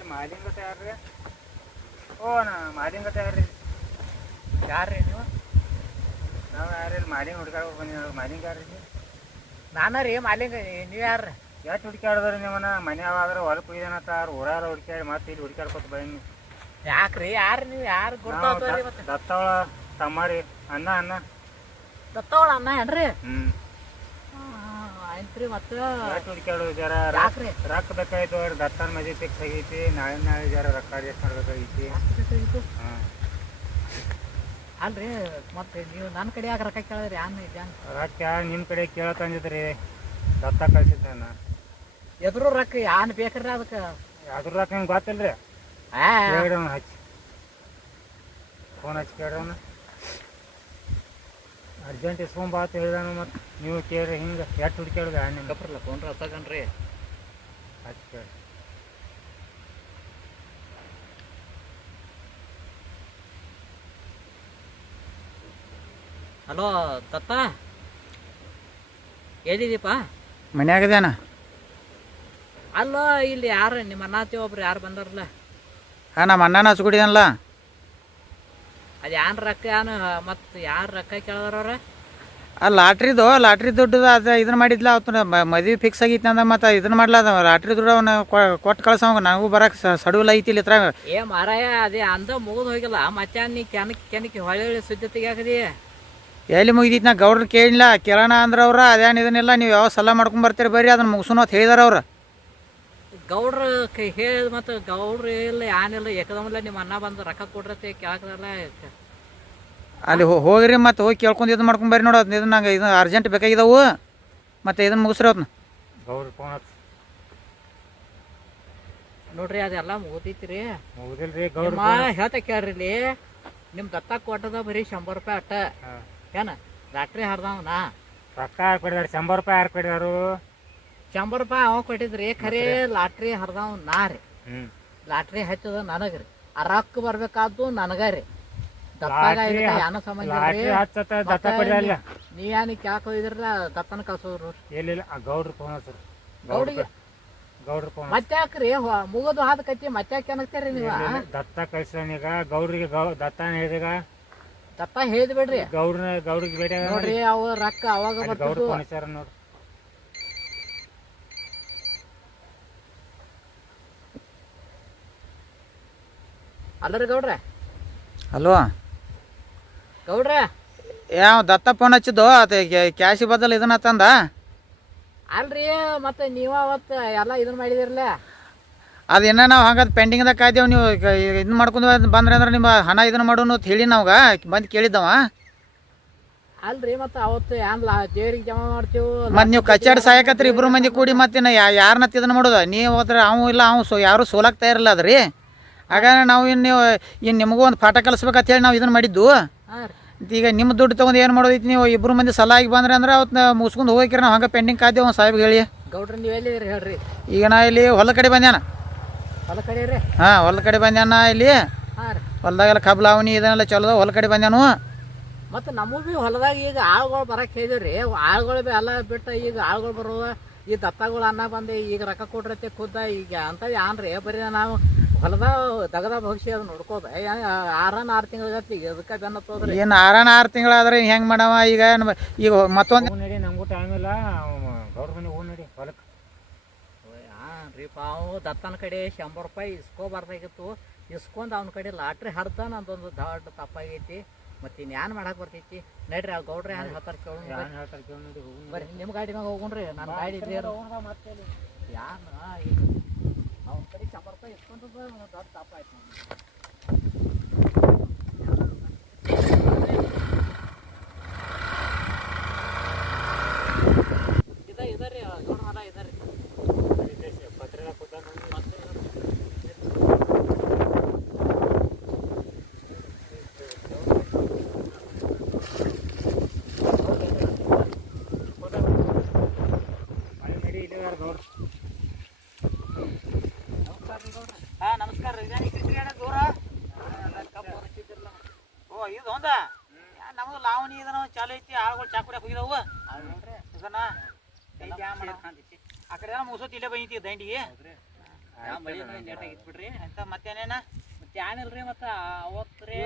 ಇಲ್ಲಿ ಮಾಲಿಂಗ ಯಾರ್ರಿ? ಓ ನಾ ಮಾಲಿಂಗ ಯಾರ್ರಿ? ಯಾರ್ರಿ ನೀವು? ನಾವು ಯಾರು ಇಲ್ಲಿ ಮಾಲಿಂಗ ಹುಡುಗಾಡ ಬಂದಿ ನಾವು ಮಾಲಿಂಗ ಯಾರ್ರಿ ನಾನ ರೀ ಮಾಲಿಂಗ. ನೀವು ಯಾರ್ರಿ? ಎಷ್ಟು ಹುಡುಕಾಡಿದ್ರಿ ನಿಮ್ಮನ್ನ? ಮನೆ ಯಾವಾದ್ರೆ ಹೊಲ ಕುಯ್ದನತ್ತ ಅವ್ರು ಊರಾರ ಹುಡುಕಾಡಿ ಮತ್ತೆ ಇಲ್ಲಿ ಹುಡುಕಾಡ್ಕೊತ ಬನ್ನಿ ಯಾಕ್ರಿ? ಯಾರು ನೀವು ಯಾರು ಗೊತ್ತಾಗ್ತಾವ್ರಿ ಮತ್ತೆ? ದತ್ತವಳ ತಮ್ಮರಿ ಅನ್ನ ಅನ್ನ ದತ್ತವಳ ಅನ್ನ ಏನ್ರಿ? ಹ್ಮ್. ಆಯ್ತ್ರಿ ಮತ್ತೆ ಜರ ರೊಕ್ಕ ಬೇಕಾಯ್ತು ಅವ್ರ ದತ್ತಾನ ಮಜೆ ಫಿಕ್ಸ್ ಆಗೈತಿ ನಾಳೆ ನಾಳೆ ಜರ ರೊಕ್ಕ ಅಡ್ಜಸ್ಟ್ ಮಾಡ್ಬೇಕಾಗೈತಿ. ಹಾಂ. ಅಲ್ರಿ ಮತ್ತೆ ನೀವು ನನ್ನ ಕಡೆ ಯಾಕೆ ರೊಕ್ಕ ಕೇಳಿದ್ರಿ? ಯಾನ್ ಜಾನ್ ರೊಕ್ಕ ನಿಮ್ಮ ಕಡೆ ಕೇಳತ್ತಂದಿದ್ರಿ ದತ್ತ ಕಳ್ಸಿದ್ದಾನ ಎದುರು ರೊಕ್ಕ ಯಾನ್ ಬೇಕ್ರಿ ಅದಕ್ಕೆ? ಅದ್ರ ರೊಕ್ಕ ನಿಮ್ಗೆ ಗೊತ್ತಿಲ್ರಿ. ಹಚ್ಚಿ. ಫೋನ್ ಹಚ್ಚಿ ಕೇಳ್ರವ್ನ ಅರ್ಜೆಂಟ್ ಇಸ್ಕೊಂಬ ಅಂತ ಹೇಳಿದಾನ ಮತ್ತು ನೀವು ಕೇಳ್ರಿ ಹಿಂಗೆ ಎಷ್ಟು ಹುಡುಕ್ಯಾಡ್ದ ನಿಮ್ಮ ಕಪ್ರಲ್ಲ ಫೋನ್ ತಗನ್ರಿ ಹಚ್ಚಿ ಕೇಳಿ ಹಲೋ ದತ್ತ? ಎಲ್ಲಿದ್ದೀಪ? ಮನ್ಯಾಗದೇನ ಅಲ್ಲ ಇಲ್ಲಿ ಯಾರು ನಿಮ್ಮ ಅಣ್ಣಾತಿ ಒಬ್ರು ಯಾರು ಬಂದಾರಲ್ಲ? ಹಾಂ ನಮ್ಮ ಅಣ್ಣನ ಹಚ್ಕೊಡಿದನಲ್ಲ ಅದು ಯಾನ್ ರೊಕ್ಕ ಏನು ಮತ್ತು ಯಾರು ರೊಕ್ಕ ಕೇಳಿದಾರವ್ರ ಆ ಲಾಟ್ರಿದು ಲಾಟ್ರಿ ದುಡ್ಡು ಅದು ಇದನ್ನ ಮಾಡಿದ್ಲ ಅವತ್ತು ಮದ್ವೆ ಫಿಕ್ಸ್ ಆಗೈತಿ ಅಂದ ಮತ್ತು ಇದನ್ನ ಮಾಡ್ಲ ಅದ ಲಾಟ್ರಿ ದುಡ್ಡು ಅವನ ಕೊಟ್ಟು ಕಳ್ಸವಂಗ ನನಗೂ ಬರಕ್ಕೆ ಸಡುವಲ್ಲ ಐತಿ ಇಲ್ಲಿ ಇದ್ರಾಗ ಏ ಮಾರಾಯ ಅದೇ ಅಂದ ಮುಗಿದು ಹೋಗಿಲ್ಲ. ಮತ್ತೆ ನೀ ಕೆನಕ್ ಕೆನಕಿ ಹೊಳೆ ಹೊಳೆ ಸುದ್ದಿ ತೆಗಿಯಾಕದಿ? ಎಲ್ಲಿ ಮುಗಿದೈತಿ ನಾ ಗೌಡ್ರ ಕೇಳಿಲ್ಲ. ಕೇಳೋಣ ಅಂದ್ರೆ ಅವ್ರ ಅದೇನು ಇದನ್ನೆಲ್ಲ ನೀವು ಯಾವ ಸಲ ಮಾಡ್ಕೊಂಡ್ ಬರ್ತೀರಿ ಬರ್ರಿ ಅದನ್ನ ಮುಗಿಸೋಣ ಅಂತ ಹೇಳಿದಾರ ಅವ್ರು. ಗೌಡ್ರ ಕೈ ಹೇಳಿದ ಮತ್ತು ಗೌಡ್ರ ಇಲ್ಲ ಏನಿಲ್ಲ ಏಕದಮಲ್ಲ ನಿಮ್ಮ ಅಣ್ಣ ಬಂದು ರೊಕ್ಕ ಕೊಡ್ರತ್ತೆ ಕೇಳಕ್ರಲ್ಲ ಅಲ್ಲಿ ಹೋ- ಹೋಗ್ರಿ ಮತ್ತು ಹೋಗಿ ಕೇಳ್ಕೊಂಡು ಇದು ಮಾಡ್ಕೊಂಡು ಬರ್ರಿ ನೋಡೋದು ಇದು ಇದನ್ನ ನಂಗೆ ಇದು ಅರ್ಜೆಂಟ್ ಬೇಕಾಗಿದಾವು. ಮತ್ತು ಇದನ್ನು ಮುಗಿಸ್ರಿ ಅದನ್ನ ಗೌಡ್ರ ಫೋನ್ ಹಚ್ಚಿ. ನೋಡ್ರಿ ಅದೆಲ್ಲ ಮುಗಿದೈತ್ರಿ. ಮುಗಿದಿಲ್ರಿ ಗೌಡ್ರ ಹೇಳ್ತ ಕೇಳ್ರಿ ಇಲ್ಲಿ ನಿಮ್ಮ ದತ್ತ ಕೊಟ್ಟದ ಬರೀ ಶಂಬರ್ ರೂಪಾಯಿ ಅಟ್ಟ. ಏನ? ಡಾಕ್ಟ್ರಿ ಹರ್ದವನಾ? ರೊಕ್ಕ ಯಾರು ಕೊಡಿದಾರೆ ಶಂಬರ್ ರೂಪಾಯಿ ಯಾರು ಕೊಡಿದಾರು ಶಂಬರ್ ರೂಪಾಯಿ ಅವ ಕೊಟ್ಟಿದ್ರಿ ಖರೆ ಲಾಟ್ರಿ ಹರ್ದಾವ್ ನಾ ರೀ. ಲಾಟ್ರಿ ಹಚ್ಚದ ನನಗ್ರಿ ಆ ರೊಕ್ಕ ಬರ್ಬೇಕಾದ್ದು ನನಗ ರೀ. ಸಂಬಂಧ ದತ್ತ ಮತ್ತೆ ನೀ ಯಾನಿ ಕ್ಯಾಕ್ ಹೋಗಿದ್ರಲ್ಲ ದತ್ತನ ಕಳ್ಸೋರು ಆ ಗೌಡ್ರ ಫೋನ್ ಸರ್ ಗೌಡಿಗೆ ಗೌಡ್ರ ಫೋನ್ ಮತ್ತೆ ಯಾಕ್ರಿ ಮುಗಿದು ಹಾದ ಕತ್ತಿ ಮತ್ತೆ ಯಾಕೆ ಏನಕ್ತೀರಿ ನೀವು? ದತ್ತ ಕಳ್ಸೀಗ ಗೌಡ್ರಿಗೆ ಗೌ ದತ್ತನ ಹೇಳಿದಾಗ ದತ್ತ ಹೇಳಿದ್ ಬಿಡ್ರಿ. ಗೌಡ್ರನ ಗೌಡ್ರಿಗೆ ಬೇಡ ನೋಡ್ರಿ ಅವ ರೊಕ್ಕ ಅವಾಗ ಗೌಡ್ರ ಫೋನ್ ಹಚ್ಚಾರ ನೋಡ್ರಿ ಅಲ್ಲರಿ ಗೌಡ್ರ? ಅಲ್ವಾ? ಗೌಡ್ರ? ಯಾವ ದತ್ತ ಫೋನ್ ಹಚ್ಚಿದ್ದು? ಅದು ಕ್ಯಾಶಿ ಬದಲು ಇದನ್ನ ತಂದ? ಅಲ್ರಿ ಮತ್ತೆ ನೀವು ಅವತ್ತು ಎಲ್ಲ ಇದನ್ನ ಮಾಡಿದಿರಲ್ಲ ಅದು ಇನ್ನೂ ನಾವು ಹಂಗದ್ ಪೆಂಡಿಂಗ್ದಾಗ ಕಾಯ್ದೇವು ನೀವು ಇದನ್ನ ಮಾಡ್ಕೊಂಡು ಬಂದ್ರೆ ಅಂದ್ರೆ ನಿಮ್ಮ ಹಣ ಇದನ್ನ ಮಾಡೋನು ಅಂತ ಹೇಳಿ ನಾವ್ಗ ಬಂದು ಕೇಳಿದ್ದವ. ಅಲ್ರಿ ಮತ್ತೆ ಅವತ್ತು ಏನ್ಲ ದೇವ್ರಿಗೆ ಜಮಾ ಮಾಡ್ತೀವಿ ಮತ್ತು ನೀವು ಕಚ್ಚಾಡ ಸಾಯಕತ್ರಿ ಇಬ್ರು ಮಂದಿ ಕೂಡಿ ಮತ್ತೆ ಯಾರನ್ನ ಇದನ್ನ ಮಾಡೋದು? ನೀವು ಹೋದ್ರೆ ಅವ ಇಲ್ಲ ಅವ್ ಸೊ ಯಾರು ಸೋಲಾಗ್ತಾ ತಯಾರಿಲ್ಲ ಅದ್ರಿ? ಆಗ ನಾವು ಇನ್ನು ನೀವು ಇನ್ನು ನಿಮಗೂ ಒಂದು ಪಾಠ ಕಲಿಸ್ಬೇಕಂತ ಹೇಳಿ ನಾವು ಇದನ್ನ ಮಾಡಿದ್ದು? ಈಗ ನಿಮ್ಮ ದುಡ್ಡು ತೊಗೊಂಡು ಏನು ಮಾಡೋದೈತಿ ನೀವು? ಇಬ್ಬರು ಮಂದಿ ಸಲ ಆಗಿ ಬಂದ್ರೆ ಅಂದ್ರೆ ಅವತ್ತು ಮುಗಿಸ್ಕೊಂಡು ಹೋಗಿರಿ ನಾವು ಹಂಗೆ ಪೆಂಡಿಂಗ್ ಕಾಯ್ದೇವು ಒಂದು ಸಾಹೇಬ್ ಹೇಳಿ. ಗೌಡ್ರ ನೀವು ಎಲ್ಲಿದ್ರಿ ಹೇಳ್ರಿ? ಈಗ ನಾ ಇಲ್ಲಿ ಹೊಲ ಕಡೆ ಬಂದ್ಯಾನ ಹೊಲ ಕಡೆ ರೀ? ಹಾಂ ಹೊಲ ಕಡೆ ಬಂದ್ಯಾನ ಇಲ್ಲಿ. ಹೊಲದಾಗೆಲ್ಲ ಕಬ್ಲಾವಣಿ ಇದನ್ನೆಲ್ಲ ಚಲೋ ಹೊಲ ಕಡೆ ಬಂದ್ಯಾನು ಮತ್ತು ನಮಗೂ ಭೀ ಹೊಲದಾಗ ಈಗ ಆಳುಗಳು ಬರಕ್ಕೆ ಹೇಳಿದ್ರಿ ಆಳುಗಳು ಭೀ ಎಲ್ಲ ಬಿಟ್ಟು ಈಗ ಆಳುಗಳು ಬರುವ ಈ ದತ್ತಗಳು ಅನ್ನ ಬಂದು ಈಗ ರೊಕ್ಕ ಕೊಡ್ರತ್ತೆ ಖುದ್ದ ಈಗ ಅಂತ ಯಾನ್ರಿ? ಬರೀ ನಾವು ಹೊಲದ ತಗದ ಭವಿಷ್ಯ ಅದು ನೋಡ್ಕೋದ ಆರನ್ ಆರು ತಿಂಗಳಿಗೆ ಈಗ ಅದಕ್ಕೆ ಬೆನ್ನ ತೋದ್ರಿ? ಏನು ಆರನ ಆರು ತಿಂಗಳಾದ್ರೆ ಹೆಂಗೆ ಮಾಡವ ಈಗ ನಮ್ಮ- ಈಗ ಮತ್ತೊಂದು ನಡಿ ನಮಗೂ ಟೈಮ್ ಇಲ್ಲ. ಗೌಡ್ರ ಮನೆ ಹೂ ನಡಿ ಹೊಲಕ್ಕೆ ರೀ ಪಾವು ದತ್ತನ ಕಡೆ ಶಂಬರ್ ರೂಪಾಯಿ ಇಸ್ಕೋಬಾರ್ದಾಗಿತ್ತು. ಇಸ್ಕೊಂಡ್ ಅವನ ಕಡೆ ಲಾಟ್ರಿ ಹರ್ತಾನ ನಂದೊಂದು ದೊಡ್ಡ ತಪ್ಪಾಗೈತಿ. ಮತ್ತೆ ಇನ್ಯಾನ್ ಮಾಡಕ್ ಬರ್ತೈತಿ? ನಡ್ರಿ ಆ ಗೌಡ್ರಿ ಏನ್ ಹತ್ತಾರ ಕೇಳೋಣ ಯಾರು ಹೇಳ್ತಾರೆ ಕೇಳಿ ಹೂ ಬರ್ರಿ ನಿಮ್ಮ ಗಾಡಿ ಮ್ಯಾಗ ಹೋಗುಣ್ರಿ ನನ್ನ ಗಾಡಿ ಇದ್ರಿ ಯಾನ ಈಗ ಅವನ ಕಡೆ ಶಂಬರ್ ರೂಪಾಯಿ ದೊಡ್ಡ ತಪ್ಪಾಯ್ತು ಆಯ್ತು ಇದ ಇದಾರೆ ಗೌಡ್ರ ಹೊಲ ಇದರಿ ಪತ್ರ ಕೊಟ್ಟಾನ ನಡಿ ಇಲ್ಲಿ ಗೌಡ್ರ ಹಾ ನಮಸ್ಕಾರ ರೀ ಇದೇನ್ ಈ ಕೃಷಿ ಗಾಡಿ ದೂರ ಕಬ್ಬು ಹಚ್ಚಿದ್ರಲ್ಲ. ನಮ್ದು ಲಾವಣಿ ಇದನ ಚಾಲು ಐತಿ ಆಳುಗಳು ಹೋಗಿದಾವು. ನೋಡ್ರಿ ಇದನ್ನ ಆ ಕಡೆ ಮುಗಿಸೋತಿ ಇಲ್ಲೇ ಬಂದೈತಿ ದಂಡಿಗೆ. ಬಿಡ್ರಿ. ಅಂತ ಮತ್ತೇನೇನ? ಮತ್ತೆ ಏನಿಲ್ರಿ ಮತ್ತೆ ಅವತ್ತು ರೀ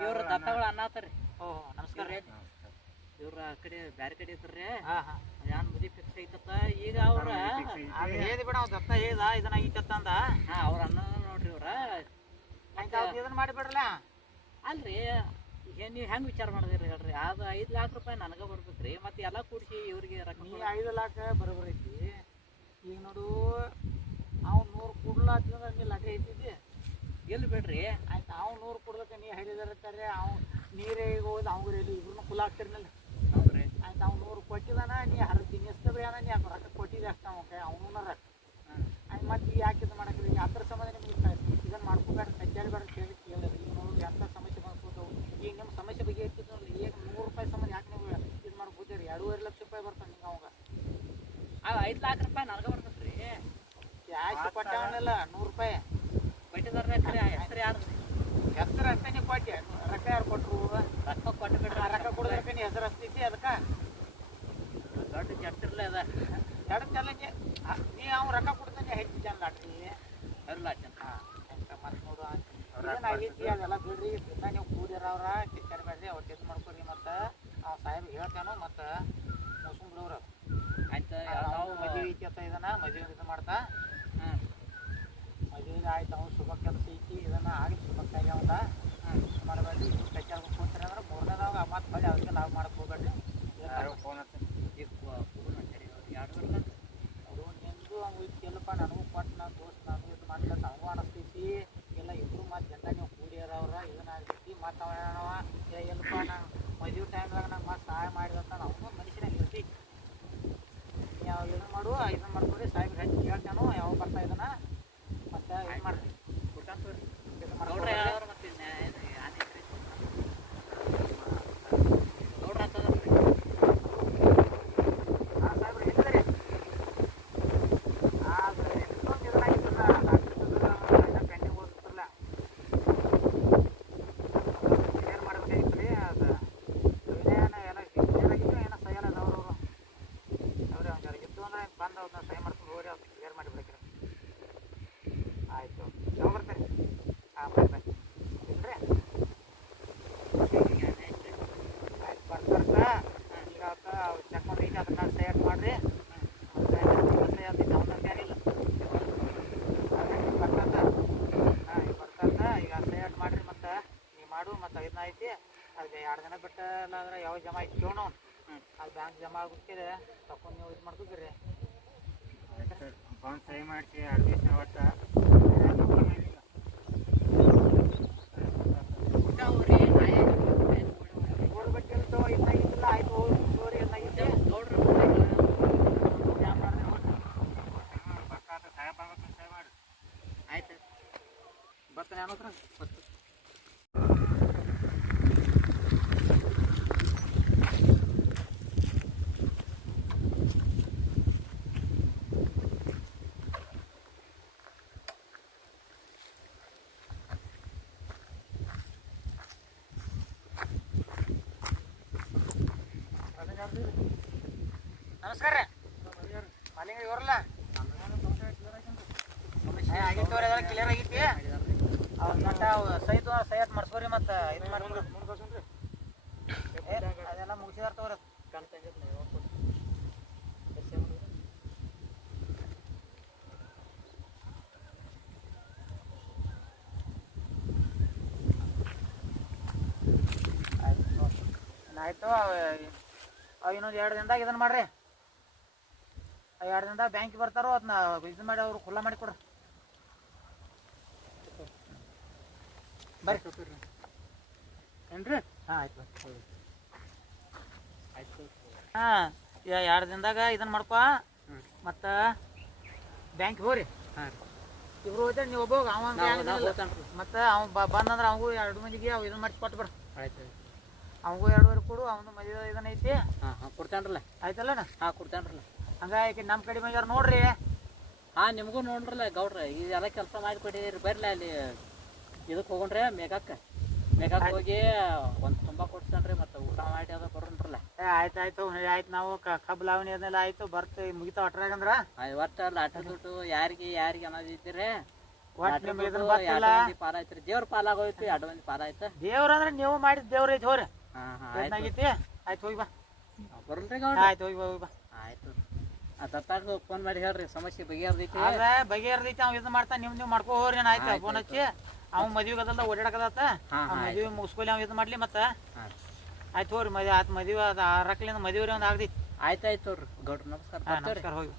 ಇವ್ರ್ ದತ್ತಗಳು ಅನ್ನತ್ತಾರ್ರಿ ಓ ನಮಸ್ಕಾರ ರೀ. ಇವ್ರ ಆ ಕಡೆ ಬ್ಯಾರೆ ಕಡೆ ಇದ್ರಿ ಹಾ ಹಾ. ಯಾನ್ ಬುದ್ಧಿ ಫಿಕ್ಸ್ ಐತತ್ತ ಈಗ ಅವ್ರ ಹೇಳಿ ಬಿಡ ಅವ್ ದತ್ತ ಹೇಳ್ದ ಇದನ್ನ ಐತತ್ತ ಅಂದ ಹಾ ಅವ್ರ ಅನ್ನ ನೋಡ್ರಿ ಇವ್ರ. ಇದನ್ನ ಮಾಡಿಬಿಡ್ರಲ್ಲ ಅಲ್ರಿ ಏನು ನೀವ್ ಹೆಂಗ್ ವಿಚಾರ ಮಾಡಿದ್ರಿ ಹೇಳ್ರಿ? ಅದು ಐದು ಲಾಖ ರೂಪಾಯಿ ನನಗ ಬರ್ಬೇಕ್ರಿ ಮತ್ತೆ ಎಲ್ಲಾ ಕೂಡಿಸಿ ಇವ್ರಿಗೆ ನೀ. ಐದು ಲಾಖ ಬರಬರೈತಿ ಈಗ ನೋಡು ಅವ್ ನೂರು ಕೊಡ್ಲಾತಿದ್ರೆ ನೀ ಐತಿ ಐತಿದ್ದಿ ಎಲ್ಲಿ ಬಿಡ್ರಿ? ಆಯ್ತು ಅವ್ ನೂರು ಕೊಡ್ಲಕ್ಕೆ ನೀ ಹೇಳಿದಾರೆ ಅವ್ ನೀರೇ ಹೋದ್ ಅವ್ರು ಇಲ್ಲಿ ಇಬ್ರು ಕುಲ ಆಗ್ತಿರ್ನಲ್ಲ ಹೌದ್ರಿ. ಆಯ್ತು ಅವ್ನು ನೂರು ಕೊಟ್ಟಿದಾನ ನೀ ಹರ ದಿನಸ್ತ ಅಣ್ಣ ನೀ ಅಕ್ಕ ರೊಕ್ಕ ಕೊಟ್ಟಿದ್ದೆ ಅಷ್ಟ ಅವ ಕೈ ಅವನು ರೊಕ್ಕ ಆಯ್ತು ಮತ್ತೆ ಈ ಯಾಕೆ ಇದು ಮಾಡಕ್ರಿ ಅದ್ರ ಸಂಬಂಧ ನಿಮ್ಗೆ ಇದನ್ನ ಮಾಡ್ಕೋಬೇಡ ಕಚ್ಚೇರಿ ಬೇಡ ಕೇಳಿ ಕೇಳಿದ್ರಿ ಈಗ ನೋಡಿ ಎಂಥ ಸಮಸ್ಯೆ ಬಂದ್ಕೋತಾವು ಈಗ ನಿಮ್ಮ ಸಮಸ್ಯೆ ಬಗ್ಗೆ ಹೆಚ್ಚಿದ್ದು ನೋಡ್ರಿ ಈಗ ನೂರು ರೂಪಾಯಿ ಸಂಬಂಧ ಯಾಕೆ ನೀವು ಇದು ಮಾಡ್ಕೋತೀರಿ ಎರಡೂವರೆ ಲಕ್ಷ ರೂಪಾಯಿ ಬರ್ತಾನೆ ನಿಂಗೆ ಅವಾಗ ಆ ಐದ್ ಲಾಖ ರೂಪಾಯಿ ನನಗ ಬರ್ಬೇಕ್ರಿ ಕ್ಯಾಶ್ ಕೊಟ್ಟವನಲ್ಲ ನೂರು ರೂಪಾಯಿ. ಬಟ್ಟಿದಾರ ಹೆಸರು ಯಾರು ಹೆಸರು ಅಷ್ಟೇ ನೀವು ಕೊಟ್ಟೆ ರೊಕ್ಕ ಯಾರು ಕೊಟ್ಟರು ರೊಕ್ಕ ಕೊಟ್ಟು ಬಿಡ್ರಿ ರೊಕ್ಕ ಕೊಡೋದಕ್ಕೆ ನೀ ಹೆಸರು ಅಷ್ಟೈತಿ ಅದಕ್ಕೆ? ದೊಡ್ಡ ಜಟ್ಟಿರ್ಲ ಅದ. ಎರಡು ಚಲಂಗೆ ನೀ ಅವ್ನು ರೊಕ್ಕ ಕೊಡ್ತಾನೆ ಹೆಚ್ಚು ಜನ ಅಲ್ಲ ಅವ್ರಲ್ಲ ಮತ್ತೆ ನೋಡು ಏನಾಗೈತಿ ಅದೆಲ್ಲ ಬಿಡ್ರಿ ದಿನ ನೀವು ಕೂಡಿರವ್ರ ಕಿಚ್ಚರ್ ಬೇಡ್ರಿ ಅವ್ರು ಇದು ಮಾಡ್ಕೊರಿ ಮತ್ತು. ಅವ್ನು ಸಾಹೇಬ್ ಹೇಳ್ತಾನೋ ಮತ್ತು ಮುಸ್ಕೊಂಡ್ ಬಿಡೋರು. ಆಯ್ತು ನಾವು ನಾವು ಮದುವೆ ಐತಿ ಅಂತ ಇದನ್ನ ಮದುವೆ ಇದು ಮಾಡ್ತಾ. ಮದುವೆ ಆಯ್ತು ಅವ್ನು ಶುಭ ಕೆಲಸ ಐತಿ ಇದನ್ನ ಆಗಿ ಶುಭಕ್ಕಾಗಿ ಅವಂದ ಮಾಡಬೇಡ್ರಿ ಕೂತ್ರಿ ಅಂದ್ರೆ ಮೂರನೇದಾಗ ಮತ್ತೆ ಮಳೆ ಅವ್ರಿಗೆ ಲಾಭ ಮಾಡಕ್ಕೆ ಹೋಗ್ಬೇಡ್ರಿ. ಫೋನ್ ಈಗ ಫೋನ್ ಮಾಡ್ಯಾರಿ ಅವ್ರು ಎರಡು ಬರ್ಲ ಅವರು ನಿಂದು ಅವ್ನು ಐತಿ ಎಲ್ಲಪ್ಪ ನನಗೂ ಕೊಟ್ಟು ನಾನು ದೋಸ್ತ ನಾನು ಇದು ಮಾಡ್ಲಿಲ್ಲ ನನಗೂ ಅನಿಸ್ತೈತಿ. ಎಲ್ಲ ಇಬ್ರು ಮತ್ತೆ ಜನ ನೀವು ಕೂಡಿಯರವ್ರ ಇದನ್ನ ಆಗ್ತೈತಿ ಮತ್ತೆ ಎಲ್ಲಪ್ಪ ನಾನು ಮದುವೆ ಟೈಮ್ದಾಗ ನಂಗೆ ಮತ್ತೆ ಸಹಾಯ ಮಾಡಿದಂತ ಅವನು ಮನುಷ್ಯನಾಗ ಇರ್ತಿ ಯಾವ ಇದನ್ನ ಮಾಡು ಇದನ್ನು ಮಾಡ್ಕೊಡಿ ಸಾಹೇಬ್ರು ಹೆಚ್ಚು ಹೇಳ್ತಾನೋ ಯಾವ ಬರ್ತಾ ಇದನ್ನ. ಮತ್ತೆ ಏನು ಮಾಡ್ರಿ ಇದನ್ನ ನೋಡ್ರಿ ಮಾಡ್ಕೊಡ್ರಿ. ಅವ್ರು ಮತ್ತೆ ಆನೈತ್ರಿ ನೋಡ್ರಿ ಅಂತದ್ರಿ ಹಾ, ಸಾಹೇಬ್ರು ಎಲ್ಲಿದ್ದೀರಿ? ಆ, ಅದು ಇನ್ನೊಂದು ಇದನ್ನ ಐತಲ್ಲ, ಡಾಕ್ಟರ್ ಇದನ್ನ ಪೆಂಡಿಂಗ್ ಉಳ್ದಿತ್ತಲ್ಲ. ಕ್ಲಿಯರ್ ಮಾಡ್ಬೇಕಾಗಿತ್ರಿ, ಅದು ವಿನಯನ ಏನೋ ಕ್ಲಿಯರ್ ಆಗಿತ್ತು, ಏನೋ ಸಹಿಯಲ್ಲ ಅದಾವ್ರು ಅವ್ರು. ಅವ್ರೇ ಒಂದ್ ಜರ ಇದ್ದು ಅಂದ್ರೆ ಬಂದು ಅವ್ರನ್ನ ಸಹಿ ಮಾಡ್ಕೊಂಡು ಹೋಗ್ರಿ ಅವ್ರು ಕ್ಲಿಯರ್ ಮಾಡಿಬಿಡ್ರಿ ಆಯ್ತು ಯಾವಾಗ ಬರ್ತೀರಿ ಹಾಂ ಬಾಯ್ ಬಾಯ್ ಇಲ್ರಿ ಆಯ್ತು ಬರ್ತಾರ ಈಗ ಅವತ್ತ ಚೆಕ್ ಮಾಡಿ ಈಗ ಅದನ್ನ ಸಹಿ ಹಾಕಿ ಮಾಡ್ರಿ ಮತ್ತೆ ಸಹಿ ಆಗ್ತೈತೆ ಅವನಂತ ಏನಿಲ್ಲ ಬರ್ತದ ಹಾಂ ಈಗ ಬರ್ತದ ಈಗ ಸಹಿ ಹಾಕಿ ಮಾಡ್ರಿ ಮತ್ತೆ ನೀವು ಮಾಡು ಮತ್ತು ಇದನ್ನ ಐತಿ. ಅದಕ್ಕೆ ಎರಡು ದಿನ ಬಿಟ್ಟಲ್ಲ ಅಂದ್ರೆ ಯಾವ ಜಮಾ ಐತಿ ಕೇಳೋಣ ಅದು ಬ್ಯಾಂಕ್ ಜಮಾ ಆಗ್ಬಿಟ್ಟಿದೆ ತಕೊಂಡು ನೀವು ಇದು ಮಾಡ್ಕೋತೀರಿ. ಫೋನ್ ಸಹಿ ಮಾಡಿಸಿ ಎರಡು ದಿವಸ ಒಟ್ಟ. ಆಯ್ತು ಹೋಗಿ ಸ್ಟೋರಿ ಇನ್ನಾಗಿದ್ದೆ ನೋಡ್ರಿ ಯಾವ ಮಾಡಿದ್ರೆ ಬರ್ತಾತ ಸಹಾಯ ಬರ್ಬೇಕು ಸಹಾಯ ಮಾಡಿ ಆಯ್ತು ಬರ್ತಾನೆ ಅನ್ನೋದ್ರ ನಮಸ್ಕಾರ ಮಾಲಿಂಗ ಇವ್ರಲ್ಲ. ಆಗಿತ್ತು ಅದೆಲ್ಲ ಕ್ಲಿಯರ್ ಆಗೈತಿ. ಅವ್ರ ಮಟ್ಟ ಸೈತು ಸೈಯತ್ ಮಾಡಿಸ್ಕೋರಿ ಮತ್ತು ಇದು ಮಾಡ್ಕೊಂಡು ಅದೆಲ್ಲ ಮುಗಿಸಿದಾರ ತಗೋರಿ ಆಯ್ತು ಅವು ಇನ್ನೊಂದು ಎರಡು ದಿನದಾಗ ಇದನ್ನ ಮಾಡ್ರಿ. ಎರಡು ದಿನದಾಗ ಬ್ಯಾಂಕಿಗೆ ಬರ್ತಾರೋ ಅದನ್ನ ಇದು ಮಾಡಿ ಅವ್ರು ಖುಲ್ಲಾ ಮಾಡಿ ಕೊಡ್ರಿ. ಬರ್ರಿ. ಏನ್ರಿ? ಹಾಂ ಆಯ್ತು ಆಯ್ತು ಹಾಂ ಎರಡು ದಿನದಾಗ ಇದನ್ನ ಮಾಡ್ಕೊ ಮತ್ತು ಬ್ಯಾಂಕ್ ಹೋಗ್ರಿ. ಹಾಂ ಇಬ್ರು ಹೋಗ್ತಾರೆ ನೀವು ಒಬ್ಬ ಅವ ಮತ್ತು ಅವ್ನು ಬಂದಂದ್ರೆ ಅವಂಗೂ ಎರಡು ಮಂದಿಗೆ ಅವು ಇದನ್ನ ಮಾಡಿ ಕೊಟ್ಟು ಆಯ್ತು. ಅವಂಗೂ ಎರಡುವರೆ ಕೊಡು ಅವನು ಮದುವೆ ಇದನ್ನ ಐತಿ. ಹಾಂ ಹಾಂ ಕೊಡ್ತಾನ್ರಲ್ಲ. ಆಯ್ತಲ್ಲಣ್ಣ? ಹಾಂ ಕೊಡ್ತಾನ್ರಲ್ಲ. ಹಂಗಾಗಿ ನಮ್ಮ ಕಡೆ ಮಂಜಾರ ನೋಡ್ರಿ. ಹಾ ನಿಮಗೂ ನೋಡ್ರಲ್ಲ ಗೌಡ್ರ ಇದೆಲ್ಲ ಕೆಲಸ ಮಾಡಿ ಕೊಟ್ಟಿದ್ದೀರಿ ಬರ್ಲಿ ಅಲ್ಲಿ. ಇದಕ್ಕೆ ಹೋಗೋಣ್ರಿ ಮೇಘಕ್ಕೆ. ಮೇಘಕ್ಕೆ ಹೋಗಿ ಒಂದು ತುಂಬ ಕೊಡ್ತಾನ್ರಿ ಮತ್ತು ಊಟ ಮಾಡಿ ಅದ ಬರೋಣ್ರಲ್ಲ ಏ ಆಯ್ತು ಆಯ್ತು ಆಯ್ತು ನಾವು ಕಬ್ ಕಬ್ಬು ಲಾವಣಿ ಅದನ್ನೆಲ್ಲ ಆಯ್ತು ಬರ್ತು ಮುಗಿತ ಅಟ್ರಾಗಂದ್ರ ಒಟ್ಟು ಲಾಟ್ರಿ ದುಡ್ಡು ಯಾರಿಗೆ ಯಾರಿಗೆ ಅನ್ನೋದಿದ್ದೀರಿ ದೇವ್ರ ಪಾಲ ಆಗೋಯ್ತು ದೇವ್ರ ಪಾಲಾಗೋಯ್ತು ಎರಡು ಮಂದಿ ಪಾಲ ಆಯ್ತು ದೇವ್ರ ಅಂದ್ರೆ ನೀವು ಮಾಡಿದ ದೇವ್ರ ಐತಿ ಹೋರಿ. ಆಯ್ತು. ಹೋಗಿ ಬಾ. ಬರಲ್ರಿ ಆಯ್ತು ಹೋಗಿ ಬಾ ಹೋಗಿ ಬಾ. ಆಯ್ತು. ಫೋನ್ ಮಾಡಿ ಹೇಳ್ರಿ ಸಮಸ್ಯೆ ಬಗೆಹರ್ದೈತಿ. ಅದ ಬಗೆಹರ್ದೈತಿ ಅವ್ ಇದು ಮಾಡ್ತಾ ನಿಮ್ ನೀವು ಮಾಡ್ಕೋ ಹೋರಿ ಏನ್ ಆಯ್ತು ಫೋನ್ ಹಚ್ಚಿ. ಅವ್ ಮದ್ವಿಗೆ ಅದಲ್ಲ ಓಡಾಡಕದತ್ತ. ಮದ್ವಿ ಮುಗಿಸ್ಕೊಲಿ ಅವ್ ಇದು ಮಾಡ್ಲಿ ಮತ್ತ. ಆಯ್ತು ಹೋರಿ ಮದ್ವೆ ಆತ್ ಮದ್ವೆ ಅದ ರಕ್ಲಿಂದ ಮದ್ವೆ ಒಂದು ಆಗ್ದೈತಿ. ಆಯ್ತು ಆಯ್ತು ನೋಡ್ರಿ ಗೌಡ್ರ ನಮಸ್ಕಾರ. ನಮಸ್ಕಾರ ಹೋಗಿ